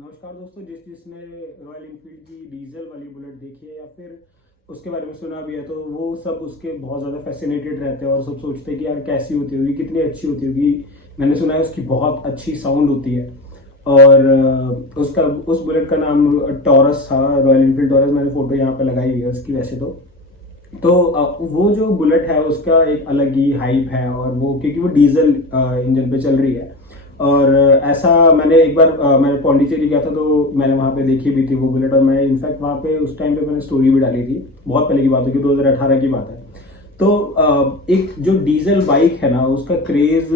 नमस्कार दोस्तों, जिसने रॉयल इनफील्ड की डीजल वाली बुलेट देखी है या फिर उसके बारे में सुना भी है तो वो सब उसके बहुत ज़्यादा फैसिनेटेड रहते हैं और सब सोचते हैं कि यार कैसी होती होगी, कितनी अच्छी होती होगी। मैंने सुना है उसकी बहुत अच्छी साउंड होती है और उसका उस बुलेट का नाम टॉरस था, रॉयल इनफील्ड टॉरस। मैंने फोटो यहाँ पे लगाई हुई है उसकी। वैसे तो वो जो बुलेट है उसका एक अलग ही हाइप है और वो क्योंकि वो डीजल इंजन पे चल रही है। और ऐसा मैंने एक बार मैंने पौंडीचेरी गया था तो मैंने वहां पे देखी भी थी वो बुलेट। और मैं इनफैक्ट वहां पे उस टाइम पे मैंने स्टोरी भी डाली थी, बहुत पहले की बात होगी, 2018 की बात है। तो एक जो डीजल बाइक है ना उसका क्रेज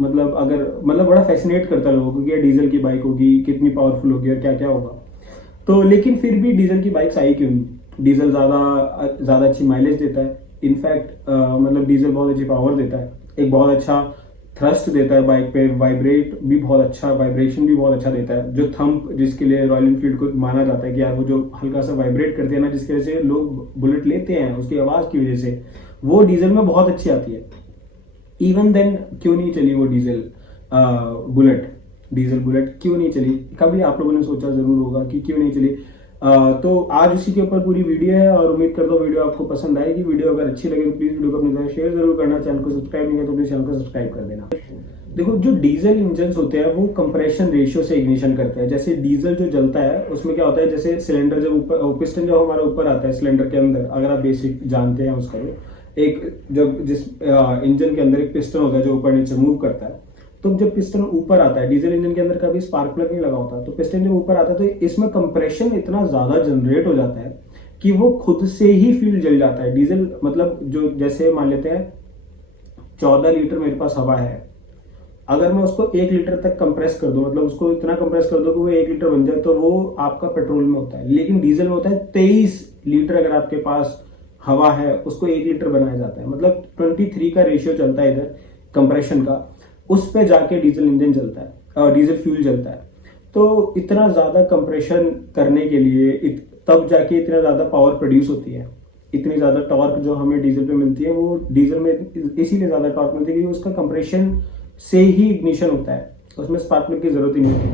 मतलब बड़ा फैसिनेट करता है लोगों को कि ये डीजल की बाइक होगी, कितनी पावरफुल होगी और क्या क्या होगा। तो लेकिन फिर भी डीजल की बाइक्स आई क्यों नहीं? डीजल ज्यादा ज्यादा अच्छी माइलेज देता है। इनफैक्ट मतलब डीजल बहुत अच्छी पावर देता है, एक बहुत अच्छा थ्रस्ट देता है बाइक पे, वाइब्रेट भी बहुत अच्छा, वाइब्रेशन भी बहुत अच्छा देता है। जो थंप जिसके लिए रॉयल इनफील्ड को माना जाता है कि यार वो जो हल्का सा वाइब्रेट करती है ना, जिसकी वजह से लोग बुलेट लेते हैं उसकी आवाज की वजह से, वो डीजल में बहुत अच्छी आती है। इवन देन क्यों नहीं चली वो डीजल बुलेट? डीजल बुलेट क्यों नहीं चली? कभी आप लोगों ने सोचा जरूर होगा कि क्यों नहीं चली। तो आज उसी के ऊपर पूरी वीडियो है और उम्मीद करता हूँ वीडियो आपको पसंद आएगी। वीडियो अगर अच्छी लगे तो प्लीज वीडियो को अपने साथ शेयर जरूर करना। चैनल को सब्सक्राइब नहीं किया तो प्लीज चैनल को सब्सक्राइब कर देना। देखो, जो डीजल इंजन होते हैं वो कंप्रेशन रेशियो से इग्निशन करते हैं। जैसे डीजल जो जलता है उसमें क्या होता है, जैसे सिलेंडर जब ऊपर, पिस्टन जब हमारा ऊपर आता है सिलेंडर के अंदर, अगर आप बेसिक जानते हैं उसका, एक जब जिस इंजन के अंदर एक पिस्टन होता है जो ऊपर नीचे मूव करता है। तो जब पिस्टन ऊपर आता है, डीजल इंजन के अंदर कभी स्पार्क प्लग नहीं लगा होता, तो पिस्टन जब ऊपर आता है तो इसमें कंप्रेशन इतना ज्यादा जनरेट हो जाता है कि वो खुद से ही फ्यूल जल जाता है। डीजल मतलब जो, जैसे मान लेते हैं 14 लीटर मेरे पास हवा है, अगर मैं उसको 1 लीटर तक कंप्रेस कर दूं, मतलब उसको इतना कंप्रेस कर दूं कि वो 1 लीटर बन जाए, तो वो आपका पेट्रोल में होता है। लेकिन डीजल में होता है 23 लीटर। अगर आपके पास हवा है उसको 1 लीटर बनाया जाता है, मतलब 23 का रेशियो चलता है इधर कंप्रेशन का। उस पे जाके डीजल इंजन चलता है और डीजल फ्यूल चलता है। तो इतना ज्यादा कंप्रेशन करने के लिए तब जाके इतना ज्यादा पावर प्रोड्यूस होती है। इतनी ज्यादा टॉर्क जो हमें डीजल पे मिलती है वो डीजल में इसीलिए ज्यादा टॉर्क मिलती है क्योंकि उसका कंप्रेशन से ही इग्निशन होता है, उसमें स्पार्क प्लग की जरूरत ही नहीं होती।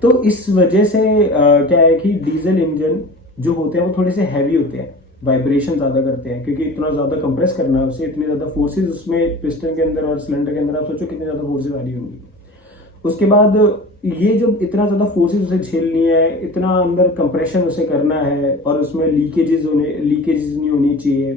तो इस वजह से क्या है कि डीजल इंजन जो होते हैं वो थोड़े से हैवी होते हैं, वाइब्रेशन ज्यादा करते हैं क्योंकि इतना ज्यादा कंप्रेस करना है उसे, इतनी ज्यादा फोर्सेज उसमें पिस्टन के अंदर और सिलेंडर के अंदर, आप सोचो कितनी ज्यादा फोर्सेज आ रही होंगी। उसके बाद ये जब इतना ज्यादा फोर्सेज उसे झेलनी है, इतना अंदर कंप्रेशन उसे करना है और उसमें लीकेजेस नहीं होनी चाहिए।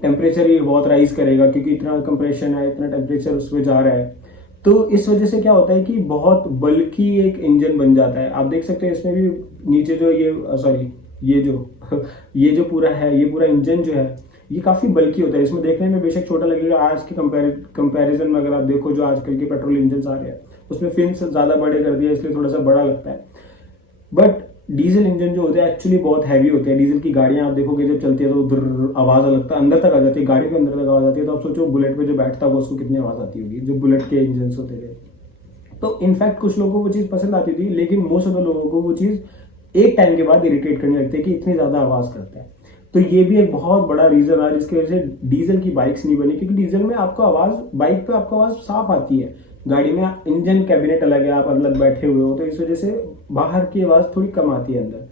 टेम्परेचर ये बहुत राइज करेगा क्योंकि इतना कंप्रेशन है, इतना टेम्परेचर उसमें जा रहा है। तो इस वजह से क्या होता है कि बहुत बल्कि एक इंजन बन जाता है। आप देख सकते हैं इसमें भी नीचे जो ये जो ये जो पूरा है, ये पूरा इंजन जो है ये काफी बल्कि होता है। इसमें देखने में बेशक छोटा लगेगा आज के कंपैरिजन में। अगर आप देखो जो आजकल के पेट्रोल इंजन आ रहे हैं उसमें फिन्स ज्यादा बड़े कर दिए इसलिए थोड़ा सा बड़ा लगता है। बट डीजल इंजन जो होते हैं एक्चुअली बहुत हैवी होते हैं। डीजल की गाड़ियां आप देखोगे जब चलती है तो उधर आवाज लगता है, अंदर तक आ जाती है, गाड़ी के अंदर तक आवाज आती है। तो आप सोचो बुलेट पे जो बैठता होगा उसको कितनी आवाज आती होगी, जो बुलेट के इंजन होते थे। तो इनफैक्ट कुछ लोगों को वो चीज पसंद आती थी, लेकिन मोस्ट ऑफ द लोगों को वो चीज एक टाइम के बाद इरिटेट करने लगती है कि इतनी ज्यादा आवाज करता है। तो ये भी एक बहुत बड़ा रीजन है जिसकी वजह से डीजल की बाइक्स नहीं बनी, क्योंकि डीजल में आपको आवाज, बाइक पे आपको आवाज साफ आती है, गाड़ी में इंजन कैबिनेट अलग है, आप अलग बैठे हुए हो, तो इस वजह से बाहर की आवाज थोड़ी कम आती है अंदर।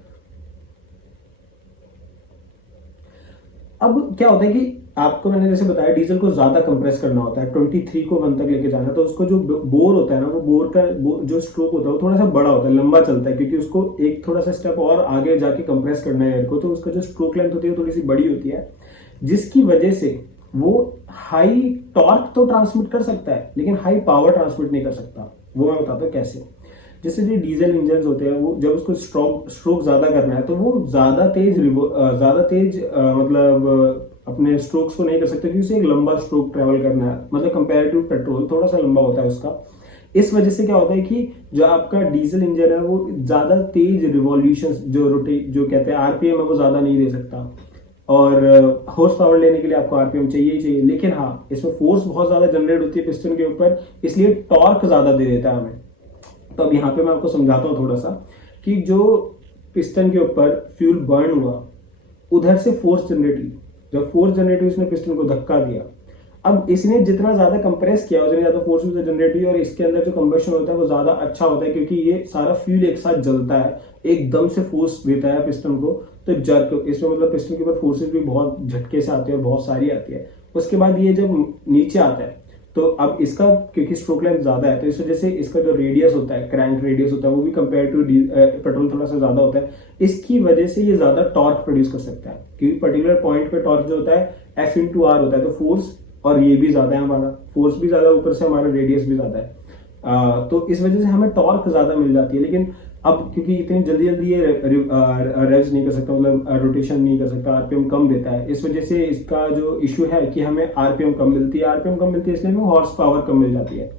अब क्या होता है कि आपको मैंने जैसे बताया डीजल को ज्यादा कंप्रेस करना होता है, 23 को 1 तक लेके जाना है। तो उसको जो बोर होता है ना, वो बोर का जो स्ट्रोक होता है वो थोड़ा सा बड़ा होता है, लंबा चलता है, क्योंकि उसको एक थोड़ा सा स्टेप और आगे जाके कंप्रेस करना है एयर को। तो उसका जो स्ट्रोक लेंथ होती है वो थोड़ी सी बड़ी होती है, जिसकी वजह से वो हाई टॉर्क तो ट्रांसमिट कर सकता है लेकिन हाई पावर ट्रांसमिट नहीं कर सकता। वो मैं बताता हूँ कैसे। जैसे जो डीजल इंजन होते हैं वो जब उसको स्ट्रोक ज्यादा करना है तो वो ज्यादा तेज मतलब अपने स्ट्रोक्स को नहीं कर सकते, क्योंकि उसे एक लंबा स्ट्रोक ट्रेवल करना है, मतलब कंपेरेटिव पेट्रोल थोड़ा सा लंबा होता है उसका। इस वजह से क्या होता है कि जो आपका डीजल इंजन है वो ज्यादा तेज रिवॉल्यूशन जो कहते हैं आरपीएम है वो ज्यादा नहीं दे सकता। और हॉर्स पावर लेने के लिए आपको आरपीएम चाहिए ही चाहिए, लेकिन हाँ इसमें फोर्स बहुत ज्यादा जनरेट होती है पिस्टन के ऊपर, इसलिए टॉर्क ज्यादा दे देता है हमें। तो अब यहाँ पे मैं आपको समझाता हूँ थोड़ा सा कि जो पिस्टन के ऊपर फ्यूल बर्न हुआ, उधर से फोर्स जनरेट हुई। जब फोर्स जनरेट हुई उसने पिस्टन को धक्का दिया, अब इसने जितना ज्यादा कंप्रेस किया उतनी ज्यादा फोर्स भी जनरेट हुई और इसके अंदर जो कंबशन होता है वो ज्यादा अच्छा होता है, क्योंकि ये सारा फ्यूल एक साथ जलता है, एकदम से फोर्स देता है पिस्टन को। तो जर्क इसमें मतलब पिस्टन के ऊपर फोर्सेस भी बहुत झटके से आती है और बहुत सारी आती है। उसके बाद ये जब नीचे आता है तो अब इसका क्योंकि स्ट्रोक लेंथ ज्यादा है तो इस वजह से इसका जो रेडियस होता है, क्रैंक रेडियस होता है, वो भी कंपेयर टू पेट्रोल थोड़ा सा ज्यादा होता है। इसकी वजह से ये ज्यादा टॉर्क प्रोड्यूस कर सकता है, क्योंकि पर्टिकुलर पॉइंट पे टॉर्क जो होता है F/R होता है। तो फोर्स और ये भी ज्यादा है, हमारा फोर्स भी ज्यादा, ऊपर से हमारा रेडियस भी ज्यादा है। तो इस वजह से हमें टॉर्क ज्यादा मिल जाती है। लेकिन अब क्योंकि इतनी जल्दी जल्दी ये रेव्स नहीं कर सकता, मतलब रोटेशन नहीं कर सकता, आरपीएम कम देता है। इस वजह से इसका जो इशू है कि हमें आरपीएम कम मिलती है, आरपीएम कम मिलती है इसलिए हमें हॉर्स पावर कम मिल जाती है।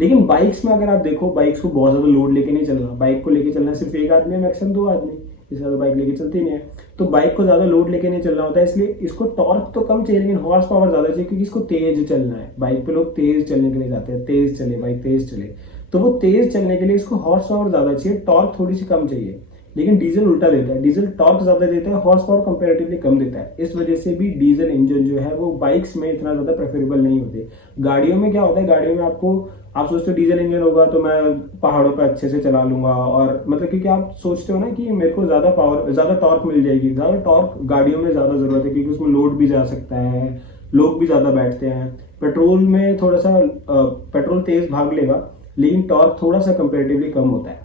लेकिन बाइक्स में अगर आप देखो, बाइक्स को बहुत ज्यादा लोड लेके नहीं चलना, बाइक को लेके चलना सिर्फ एक आदमी है, मैक्सिमम 2 आदमी, इससे ज्यादा बाइक लेके चलती नहीं है। तो बाइक को ज्यादा लोड लेके नहीं चलना होता है, इसलिए इसको टॉर्क तो कम चाहिए लेकिन हॉर्स पावर ज्यादा चाहिए, क्योंकि इसको तेज चलना है। बाइक पे लोग तेज चलने के लिए जाते हैं, तेज चले बाइक, तेज चले, तो वो तेज चलने के लिए इसको हॉर्स पावर ज्यादा चाहिए, टॉर्क थोड़ी सी कम चाहिए। लेकिन डीजल उल्टा देता है, डीजल टॉर्क ज्यादा देता है, हॉर्स पावर कंपैरेटिवली कम देता है। इस वजह से भी डीजल इंजन जो है वो बाइक्स में इतना ज्यादा प्रेफरेबल नहीं होते। गाड़ियों में क्या होता है, गाड़ियों में आपको, आप सोचते हो डीजल इंजन होगा तो मैं पहाड़ों पर अच्छे से चला लूंगा, और मतलब क्योंकि आप सोचते हो ना कि मेरे को ज्यादा पावर, ज्यादा टॉर्क मिल जाएगी। ज्यादा टॉर्क गाड़ियों में ज्यादा जरूरत है, क्योंकि उसमें लोड भी जा सकता है, लोग भी ज्यादा बैठते हैं। पेट्रोल में थोड़ा सा पेट्रोल तेज भाग लेगा, लेकिन टॉर्क थोड़ा सा कंपैरेटिवली कम होता है।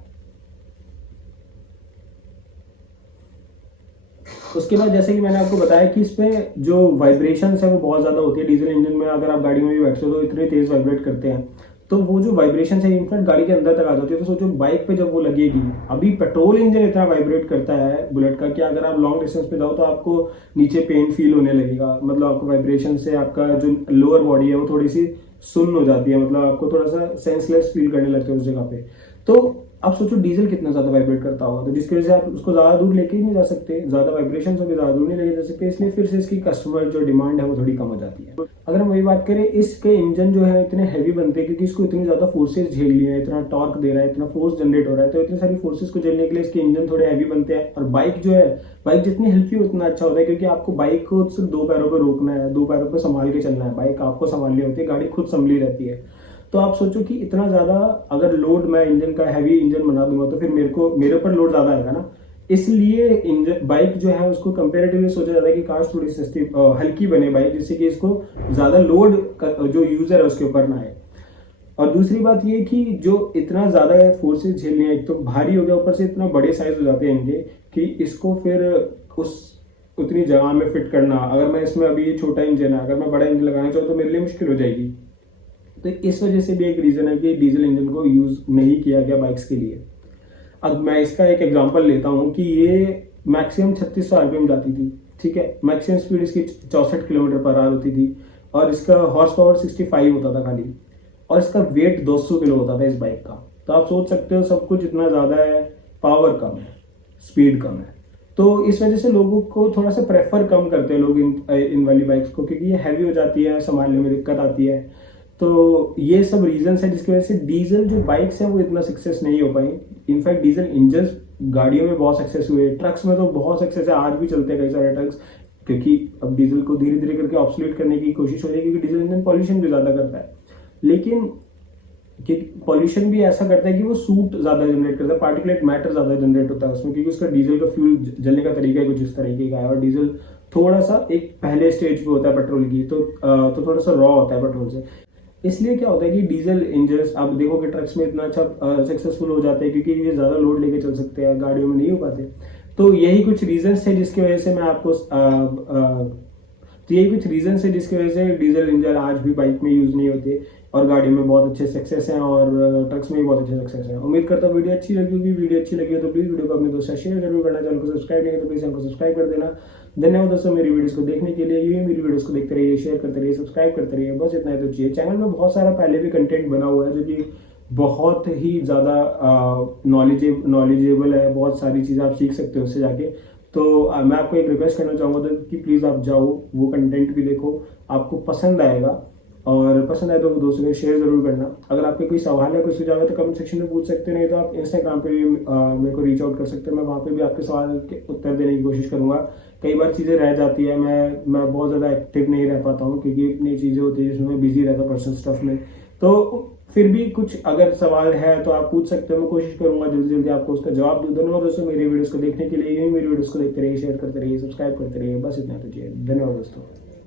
उसके बाद जैसे कि मैंने आपको बताया कि इसमें जो वाइब्रेशंस है वो बहुत ज्यादा होती है। डीजल इंजन में अगर आप गाड़ी में भी बैठते हो तो इतने तेज वाइब्रेट करते हैं, तो वो जो वाइब्रेशन है इनफैक्ट गाड़ी के अंदर तक आ जाती है। तो सोचो बाइक पे जब वो लगेगी, अभी पेट्रोल इंजन इतना वाइब्रेट करता है बुलेट का कि अगर आप लॉन्ग डिस्टेंस पे जाओ तो आपको नीचे पेन फील होने लगेगा। मतलब आपको वाइब्रेशन से आपका जो लोअर बॉडी है वो थोड़ी सी सुन्न हो जाती है, मतलब आपको थोड़ा सा सेंसलेस फील करने लगते हो उस जगह पे। तो आप सोचो डीजल कितना ज्यादा वाइब्रेट करता होगा, तो जिसकी वजह से आप उसको ज्यादा दूर लेके ही नहीं जा सकते, ज्यादा वाइब्रेशन होकर ज्यादा दूर नहीं लेके जा सकते, इसलिए फिर से इसकी कस्टमर जो डिमांड है वो थोड़ी कम हो जाती है। अगर हम वही बात करें, इसके इंजन जो है इतने हैवी बनते हैं क्योंकि इसको इतनी ज्यादा फोर्सेस झेल रही है, इतना टॉर्क दे रहा है, इतना फोर्स जनरेट हो रहा है, तो इतनी सारी फोर्सेस को झेलने के लिए इसके इंजन थोड़े हैवी बनते हैं। और बाइक जो है, बाइक जितनी हल्की हो उतना अच्छा होता है, क्योंकि आपको बाइक को सिर्फ 2 पैरों पर रोकना है, 2 पैरों पर संभाल के चलना है। बाइक आपको संभालनी होती है, गाड़ी खुद संभली रहती है। तो आप सोचो कि इतना ज्यादा अगर लोड मैं इंजन का हैवी इंजन बना दूंगा तो फिर मेरे ऊपर लोड ज्यादा आएगा ना। इसलिए इंजन बाइक जो है उसको कंपेरेटिवली सोचा जाता है कि काश थोड़ी सस्ती हल्की बने बाइक, जिससे कि इसको ज्यादा लोड जो यूजर है उसके ऊपर ना आए। और दूसरी बात ये कि जो इतना ज्यादा फोर्सेस झेलने हैं, एक तो भारी हो गया, ऊपर से इतना बड़े साइज हो जाते हैं इनके कि इसको फिर उस उतनी जगह में फिट करना, अगर मैं इसमें अभी ये छोटा इंजन है, अगर मैं बड़ा इंजन लगाना चाहूँ तो मेरे लिए मुश्किल हो जाएगी। तो इस वजह से भी एक रीजन है कि डीजल इंजन को यूज नहीं किया गया बाइक्स के लिए। अब मैं इसका एक एग्जांपल लेता हूं कि ये मैक्सिमम 3600 आरपीएम जाती थी, ठीक है, मैक्सिमम स्पीड इसकी 64 किलोमीटर पर आवर होती थी, और इसका हॉर्स पावर 65 होता था खाली, और इसका वेट 200 किलो होता था इस बाइक का। तो आप सोच सकते हो सब कुछ इतना ज्यादा है, पावर कम है, स्पीड कम है। तो इस वजह से लोगों को थोड़ा सा प्रेफर कम करते हैं लोग इन वाली बाइक्स को, क्योंकि ये हैवी हो जाती है, संभालने में दिक्कत आती है। तो ये सब रीजंस है जिसकी वजह से डीजल जो बाइक्स है वो इतना सक्सेस नहीं हो पाई। इनफैक्ट डीजल इंजन गाड़ियों में बहुत सक्सेस हुए, ट्रक्स में तो बहुत सक्सेस है, आज भी चलते हैं कई सारे ट्रक्स, क्योंकि अब डीजल को धीरे धीरे करके ऑब्सोलीट करने की कोशिश हो रही है, क्योंकि डीजल इंजन पॉल्यूशन भी ज्यादा करता है। लेकिन पॉल्यूशन भी ऐसा करता है कि वो सूट ज्यादा जनरेट करता है, पार्टिकुलेट मैटर ज्यादा जनरेट होता है उसमें, क्योंकि उसका डीजल का फ्यूल जलने का तरीका कुछ इस तरीके का है, और डीजल थोड़ा सा एक पहले स्टेज पे होता है पेट्रोल की, तो थोड़ा सा रॉ होता है पेट्रोल से। इसलिए क्या होता है कि डीजल इंजन आप देखो कि ट्रक्स में इतना अच्छा सक्सेसफुल हो जाते हैं, क्योंकि ये ज्यादा लोड लेके चल सकते हैं, गाड़ियों में नहीं हो पाते। तो यही कुछ रीजंस है जिसकी वजह से मैं आपको तो यही कुछ रीजंस है जिसकी वजह से डीजल इंजन आज भी बाइक में यूज नहीं होते, और गाड़ियों में बहुत अच्छे सक्सेस हैं, और ट्रक्स में भी बहुत अच्छे सक्सेस हैं। उम्मीद करता हूँ वीडियो अच्छी लगी होगी। वीडियो अच्छी लगी हो तो प्लीज वीडियो को अपने दोस्तों शेयर जरूर करना, चैनल को सब्सक्राइब नहीं है तो प्लीज चैनल को सब्सक्राइब कर देना। धन्यवाद दोस्तों मेरी वीडियोस को देखने के लिए। ये मेरी वीडियोस को देखते रहिए, शेयर करते रहिए, सब्सक्राइब करते रहिए, बस इतना ही तो चाहिए। चैनल में बहुत सारा पहले भी कंटेंट बना हुआ है जो कि बहुत ही ज्यादा नॉलेजेबल है, बहुत सारी चीजें आप सीख सकते हो उससे जाके। तो मैं आपको एक रिक्वेस्ट करना चाहूंगा कि प्लीज आप जाओ, वो कंटेंट भी देखो, आपको पसंद आएगा। और पसंद आए तो दोस्तों को शेयर जरूर करना। अगर आपके कोई सवाल है, कोई सुझाव है तो कमेंट सेक्शन में पूछ सकते हैं, नहीं तो आप इंस्टाग्राम पे भी मेरे को रीच आउट कर सकते हैं। मैं वहाँ पे भी आपके सवाल के उत्तर देने की कोशिश करूंगा। कई बार चीज़ें रह जाती है, मैं बहुत ज़्यादा एक्टिव नहीं रह पाता हूँ क्योंकि इतनी चीज़ें होती है जिसमें मैं बिजी रहता हूँ पर्सनल स्टफ में। तो फिर भी कुछ अगर सवाल है तो आप पूछ सकते हो, मैं कोशिश करूंगा जल्दी जल्दी आपको उसका जवाब दूं। धन्यवाद दोस्तों मेरी वीडियोस को देखने के लिए। यही मेरी वीडियोस को देखते रहिए, शेयर करते रहिए, सब्सक्राइब करते रहिए। बस इतना तो चाहिए। धन्यवाद दोस्तों।